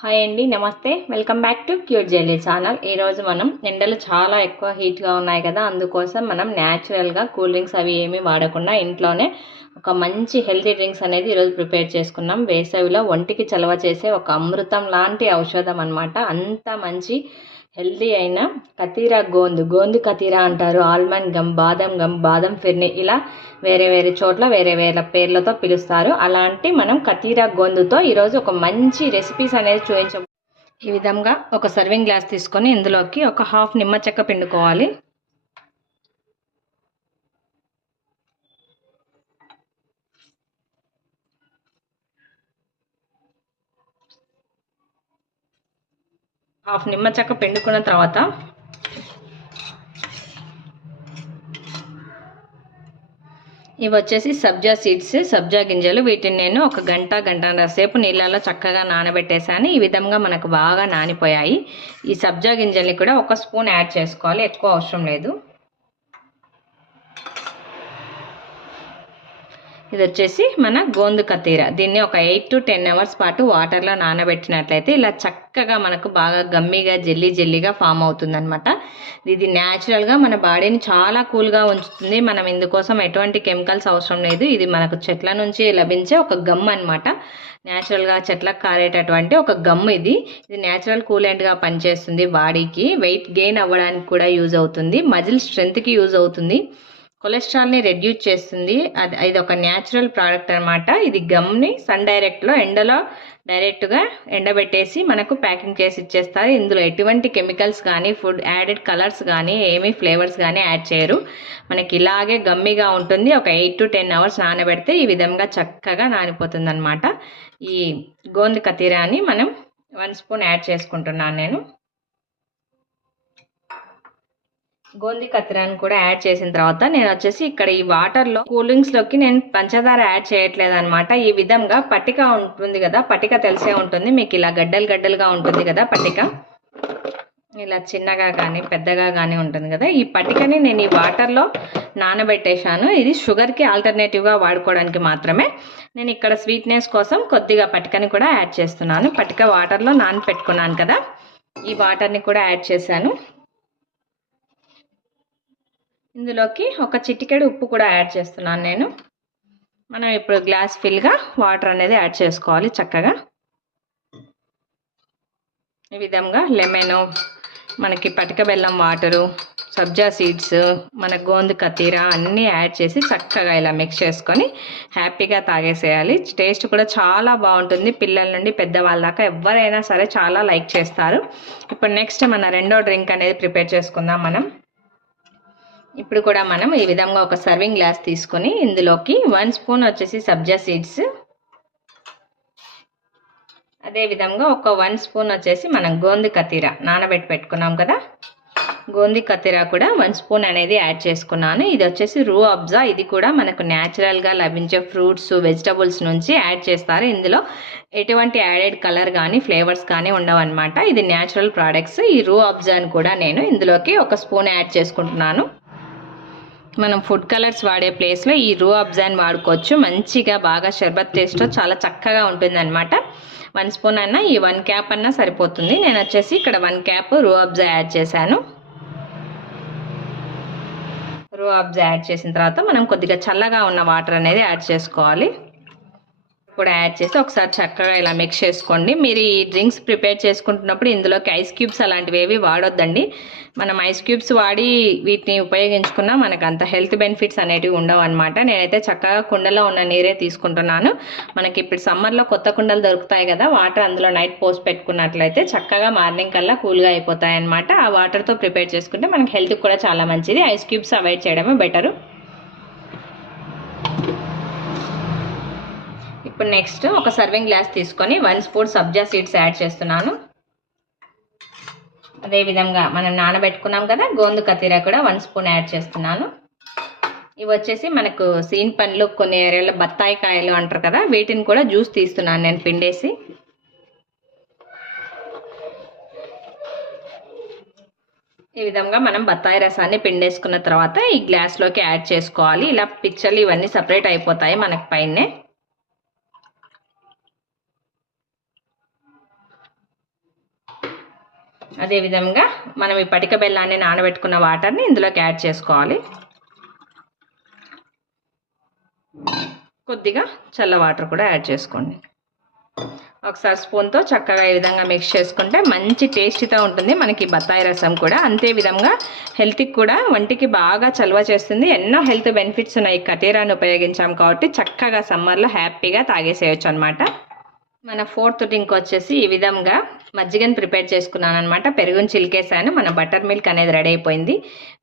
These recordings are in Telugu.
హాయ్ అండి, నమస్తే. Welcome back to cute jelly channel. ఈరోజు మనం ఎండలు చాలా ఎక్కువ హీట్గా ఉన్నాయి కదా, అందుకోసం మనం న్యాచురల్గా కూల్ డ్రింక్స్ అవి ఏమీ వాడకుండా ఇంట్లోనే ఒక మంచి హెల్తీ డ్రింక్స్ అనేది ఈరోజు ప్రిపేర్ చేసుకున్నాం. వేసవిలో ఒంటికి చలవ చేసే ఒక అమృతం లాంటి ఔషధం అనమాట. అంత మంచి హెల్తీ అయిన కతీరా గోందు కతీరా అంటారు. ఆల్మండ్ గమ్, బాదం ఫిర్ని, ఇలా వేరే వేరే చోట్ల వేరే వేరే పేర్లతో పిలుస్తారు. అలాంటి మనం కతీరా గోందుతో ఈరోజు ఒక మంచి రెసిపీస్ అనేది చూపించ. ఈ విధంగా ఒక సర్వింగ్ గ్లాస్ తీసుకొని ఇందులోకి ఒక హాఫ్ నిమ్మ చెక్క పిండుకోవాలి. హాఫ్ నిమ్మ చెక్క పిండుకున్న తర్వాత ఇవి వచ్చేసి సబ్జా సీడ్స్, సబ్జా గింజలు. వీటిని నేను ఒక గంటన్నర సేపు నీళ్ళలో చక్కగా నానబెట్టేశాను. ఈ విధంగా మనకు బాగా నానిపోయాయి. ఈ సబ్జా గింజల్ని కూడా ఒక స్పూన్ యాడ్ చేసుకోవాలి, ఎక్కువ అవసరం లేదు. ఇది వచ్చేసి మన గోందు కతీరా. దీన్ని ఒక 8 to 10 అవర్స్ పాటు వాటర్లో నానబెట్టినట్లయితే ఇలా చక్కగా మనకు బాగా గమ్మీగా జెల్లీగా ఫామ్ అవుతుందన్నమాట. ఇది న్యాచురల్గా మన బాడీని చాలా కూల్గా ఉంచుతుంది. మనం ఇందుకోసం ఎటువంటి కెమికల్స్ అవసరం లేదు. ఇది మనకు చెట్ల నుంచి లభించే ఒక గమ్ అనమాట. న్యాచురల్గా చెట్లకు కారేటటువంటి ఒక గమ్ ఇది న్యాచురల్ కూలెంట్గా పనిచేస్తుంది. బాడీకి వెయిట్ గెయిన్ అవ్వడానికి కూడా యూజ్ అవుతుంది. మజిల్ స్ట్రెంత్కి యూజ్ అవుతుంది. కొలెస్ట్రాల్ని రెడ్యూస్ చేస్తుంది. ఇది ఒక న్యాచురల్ ప్రోడక్ట్ అనమాట. ఇది గమ్ని సన్ డైరెక్ట్లో ఎండలో డైరెక్ట్గా ఎండబెట్టేసి మనకు ప్యాకింగ్ చేసి ఇచ్చేస్తారు. ఇందులో ఎటువంటి కెమికల్స్ కానీ ఫుడ్ యాడెడ్ కలర్స్ కానీ ఏమీ ఫ్లేవర్స్ కానీ యాడ్ చేయరు. మనకి ఇలాగే గమ్మీగా ఉంటుంది. ఒక 8 to 10 అవర్స్ నానబెడితే ఈ విధంగా చక్కగా నానిపోతుంది అనమాట. ఈ గోందు కతీరాని మనం 1 స్పూన్ యాడ్ చేసుకుంటున్నాను నేను. గోంది కతీరాని కూడా యాడ్ చేసిన తర్వాత నేను వచ్చేసి ఇక్కడ ఈ వాటర్లో కూల్ డ్రింక్స్లోకి నేను పంచదార యాడ్ చేయట్లేదు అనమాట. ఈ విధంగా పట్టిక ఉంటుంది కదా, పట్టిక తెలిసే ఉంటుంది మీకు. ఇలా గడ్డలుగా ఉంటుంది కదా పట్టిక, ఇలా చిన్నగా కానీ పెద్దగా కానీ ఉంటుంది కదా. ఈ పట్టికని నేను ఈ వాటర్లో నానబెట్టేశాను. ఇది షుగర్కి ఆల్టర్నేటివ్గా వాడుకోవడానికి మాత్రమే. నేను ఇక్కడ స్వీట్నెస్ కోసం కొద్దిగా పట్టికని కూడా యాడ్ చేస్తున్నాను. పట్టిక వాటర్లో నానబెట్టుకున్నాను కదా, ఈ వాటర్ని కూడా యాడ్ చేశాను. ఇందులోకి ఒక చిటికెడు ఉప్పు కూడా యాడ్ చేస్తున్నాను నేను. మనం ఇప్పుడు గ్లాస్ ఫిల్గా వాటర్ అనేది యాడ్ చేసుకోవాలి చక్కగా. ఈ విధంగా లెమను, మనకి పటిక బెల్లం వాటరు, సబ్జా సీడ్స్, మన గోందు కతీరా అన్నీ యాడ్ చేసి చక్కగా ఇలా మిక్స్ చేసుకొని హ్యాపీగా తాగేసేయాలి. టేస్ట్ కూడా చాలా బాగుంటుంది. పిల్లల నుండి పెద్దవాళ్ళ దాకా ఎవరైనా సరే చాలా లైక్ చేస్తారు. ఇప్పుడు నెక్స్ట్ మన రెండో డ్రింక్ అనేది ప్రిపేర్ చేసుకుందాం మనం. ఇప్పుడు కూడా మనం ఈ విధంగా ఒక సర్వింగ్ గ్లాస్ తీసుకొని ఇందులోకి 1 స్పూన్ వచ్చేసి సబ్జా సీడ్స్, అదేవిధంగా ఒక 1 స్పూన్ వచ్చేసి మనం గోందు కతీరా నానబెట్టి పెట్టుకున్నాం కదా, గోంది కతీరా కూడా 1 స్పూన్ అనేది యాడ్ చేసుకున్నాను. ఇది వచ్చేసి రూ అబ్జా. ఇది కూడా మనకు న్యాచురల్గా లభించే ఫ్రూట్స్ వెజిటబుల్స్ నుంచి యాడ్ చేస్తారు. ఇందులో ఎటువంటి యాడెడ్ కలర్ కానీ ఫ్లేవర్స్ కానీ ఉండవన్నమాట. ఇది న్యాచురల్ ప్రోడక్ట్స్. ఈ రూ అబ్జాని కూడా నేను ఇందులోకి ఒక స్పూన్ యాడ్ చేసుకుంటున్నాను. మనం ఫుడ్ కలర్స్ వాడే ప్లేస్లో ఈ రూ అబ్జాని వాడుకోవచ్చు. మంచిగా బాగా షర్బత్ టేస్ట్లో చాలా చక్కగా ఉంటుంది అనమాట. 1 స్పూన్ అన్నా, ఈ 1 క్యాప్ అన్నా సరిపోతుంది. నేను వచ్చేసి ఇక్కడ 1 క్యాప్ రూ అబ్జా యాడ్ చేశాను. రూ అబ్జా యాడ్ చేసిన తర్వాత మనం కొద్దిగా చల్లగా ఉన్న వాటర్ అనేది యాడ్ చేసుకోవాలి. కూడా యాడ్ చేసి ఒకసారి చక్కగా ఇలా మిక్స్ చేసుకోండి. మీరు ఈ డ్రింక్స్ ప్రిపేర్ చేసుకుంటున్నప్పుడు ఇందులోకి ఐస్ క్యూబ్స్ అలాంటివి ఏవి వాడొద్దండి. మనం ఐస్ క్యూబ్స్ వాడి వీటిని ఉపయోగించుకున్నా మనకు అంత హెల్త్ బెనిఫిట్స్ అనేటివి ఉండవు అనమాట. నేనైతే చక్కగా కుండలో ఉన్న నీరే తీసుకుంటున్నాను. మనకి ఇప్పుడు సమ్మర్లో కొత్త కుండలు దొరుకుతాయి కదా, వాటర్ అందులో నైట్ పోసి పెట్టుకున్నట్లయితే చక్కగా మార్నింగ్ కల్లా కూల్గా అయిపోతాయి అనమాట. ఆ వాటర్తో ప్రిపేర్ చేసుకుంటే మనకి హెల్త్కి కూడా చాలా మంచిది. ఐస్ క్యూబ్స్ అవాయిడ్ చేయడమే బెటరు. ఇప్పుడు నెక్స్ట్ ఒక సర్వింగ్ గ్లాస్ తీసుకొని 1 స్పూన్ సబ్జా సీడ్స్ యాడ్ చేస్తున్నాను. అదేవిధంగా మనం నానబెట్టుకున్నాం కదా గోందు కతీరా కూడా 1 స్పూన్ యాడ్ చేస్తున్నాను. ఇవి వచ్చేసి మనకు సీన్ పండ్లు, కొన్ని ఏరియాలో బత్తాయి కాయలు అంటారు కదా, వీటిని కూడా జ్యూస్ తీస్తున్నాను నేను పిండేసి. ఈ విధంగా మనం బత్తాయి రసాన్ని పిండేసుకున్న తర్వాత ఈ గ్లాస్లోకి యాడ్ చేసుకోవాలి. ఇలా పిచ్చలు ఇవన్నీ సపరేట్ అయిపోతాయి మనకి పైనే. అదేవిధంగా మనం ఈ పటిక బెల్లాన్ని నానబెట్టుకున్న వాటర్ని ఇందులోకి యాడ్ చేసుకోవాలి. కొద్దిగా చల్ల వాటర్ కూడా యాడ్ చేసుకోండి. ఒకసారి స్పూన్తో చక్కగా ఈ విధంగా మిక్స్ చేసుకుంటే మంచి టేస్టీతో ఉంటుంది మనకి బత్తాయి రసం కూడా. అంతే విధంగా హెల్త్కి కూడా, వంటికి బాగా చలువ చేస్తుంది. ఎన్నో హెల్త్ బెనిఫిట్స్ ఉన్నాయి కతీరాన్ని ఉపయోగించాం కాబట్టి చక్కగా సమ్మర్లో హ్యాపీగా తాగేసేయచ్చు అనమాట. మన 4th డ్రింక్ వచ్చేసి ఈ విధంగా మజ్జిగని ప్రిపేర్ చేసుకున్నాను అనమాట. పెరుగుని చిలికేసాను. మన బటర్ మిల్క్ అనేది రెడీ అయిపోయింది.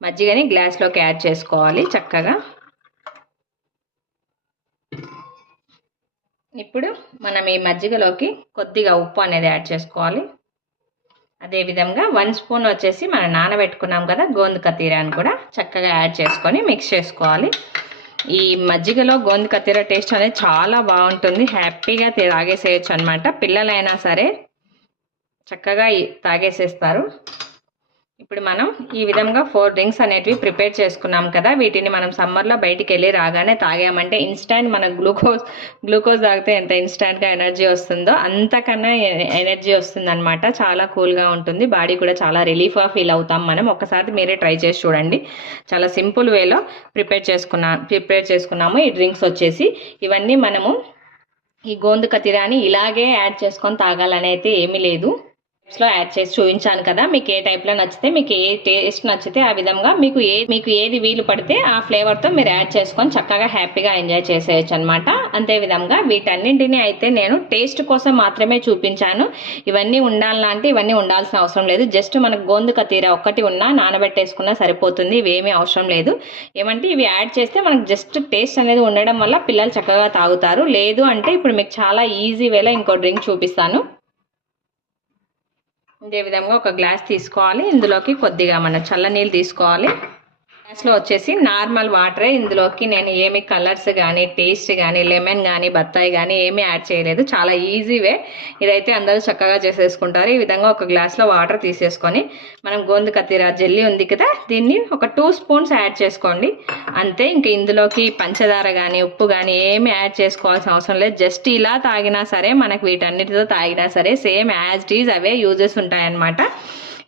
మజ్జిగని గ్లాస్లోకి యాడ్ చేసుకోవాలి చక్కగా. ఇప్పుడు మనం ఈ మజ్జిగలోకి కొద్దిగా ఉప్పు అనేది యాడ్ చేసుకోవాలి. అదేవిధంగా 1 స్పూన్ వచ్చేసి మనం నానబెట్టుకున్నాం కదా గోంద కతీరాన్ని కూడా చక్కగా యాడ్ చేసుకొని మిక్స్ చేసుకోవాలి. ఈ మజ్జిగలో గోంద కతీరా టేస్ట్ అనేది చాలా బాగుంటుంది. హ్యాపీగా తాగేసేయచ్చు అనమాట. పిల్లలైనా సరే చక్కగా తాగేసేస్తారు. ఇప్పుడు మనం ఈ విధంగా 4 డ్రింక్స్ అనేటివి ప్రిపేర్ చేసుకున్నాం కదా. వీటిని మనం సమ్మర్లో బయటికి వెళ్ళి రాగానే తాగామంటే ఇన్స్టాంట్ మన గ్లూకోజ్ తాగితే ఎంత ఇన్స్టాంట్గా ఎనర్జీ వస్తుందో అంతకన్నా ఎనర్జీ వస్తుందన్నమాట. చాలా కూల్గా ఉంటుంది. బాడీ కూడా చాలా రిలీఫ్గా ఫీల్ అవుతాం మనం. ఒక్కసారి మీరే ట్రై చేసి చూడండి. చాలా సింపుల్ వేలో ప్రిపేర్ చేసుకున్నాము ఈ డ్రింక్స్ వచ్చేసి. ఇవన్నీ మనము ఈ గోంద కతీరాని ఇలాగే యాడ్ చేసుకొని తాగాలని అయితే ఏమీ లేదు. లో యాడ్ చేసి చూపించాను కదా. మీకు ఏ టైప్లో నచ్చితే, మీకు ఏ టేస్ట్ నచ్చితే ఆ విధంగా మీకు ఏది వీలు పడితే ఆ ఫ్లేవర్తో మీరు యాడ్ చేసుకొని చక్కగా హ్యాపీగా ఎంజాయ్ చేసేయచ్చు అనమాట. అంతే విధంగా వీటన్నింటినీ అయితే నేను టేస్ట్ కోసం మాత్రమే చూపించాను. ఇవన్నీ ఉండాలంటే ఇవన్నీ ఉండాల్సిన అవసరం లేదు. జస్ట్ మనకు గోంద కతీరా ఒక్కటి ఉన్నా నానబెట్టేసుకున్నా సరిపోతుంది. ఇవేమీ అవసరం లేదు. ఏమంటే ఇవి యాడ్ చేస్తే మనకు జస్ట్ టేస్ట్ అనేది ఉండడం వల్ల పిల్లలు చక్కగా తాగుతారు. లేదు అంటే ఇప్పుడు మీకు చాలా ఈజీ వేలో ఇంకో డ్రింక్ చూపిస్తాను. ఇదే విధంగా ఒక గ్లాస్ తీసుకోవాలి. ఇందులోకి కొద్దిగా మన చల్ల నీళ్ళు తీసుకోవాలి. గ్లాస్లో వచ్చేసి నార్మల్ వాటరే. ఇందులోకి నేను ఏమి కలర్స్ కానీ, టేస్ట్ కానీ, లెమన్ కానీ, బత్తాయి కానీ ఏమీ యాడ్ చేయలేదు. చాలా ఈజీ వే. ఇదైతే అందరూ చక్కగా చేసేసుకుంటారు. ఈ విధంగా ఒక గ్లాస్లో వాటర్ తీసేసుకొని మనం గోంద కతీరా జెల్లీ ఉంది కదా, దీన్ని ఒక 2 స్పూన్స్ యాడ్ చేసుకోండి అంతే. ఇంక ఇందులోకి పంచదార కానీ, ఉప్పు కానీ ఏమి యాడ్ చేసుకోవాల్సిన అవసరం లేదు. జస్ట్ ఇలా తాగినా సరే, మనకు వీటన్నిటితో తాగినా సరే same as it is away uses ఉంటాయన్నమాట.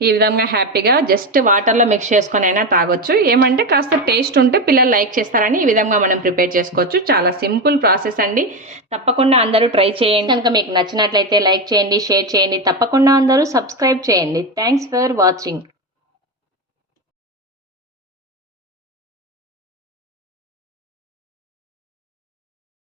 ఈ విధంగా హ్యాపీగా జస్ట్ వాటర్లో మిక్స్ చేసుకొని అయినా తాగొచ్చు. ఏమంటే కాస్త టేస్ట్ ఉంటే పిల్లలు లైక్ చేస్తారని ఈ విధంగా మనం ప్రిపేర్ చేసుకోవచ్చు. చాలా సింపుల్ ప్రాసెస్ అండి. తప్పకుండా అందరూ ట్రై చేయండి. కనుక మీకు నచ్చినట్లయితే లైక్ చేయండి, షేర్ చేయండి. తప్పకుండా అందరూ సబ్స్క్రైబ్ చేయండి. Thanks for watching.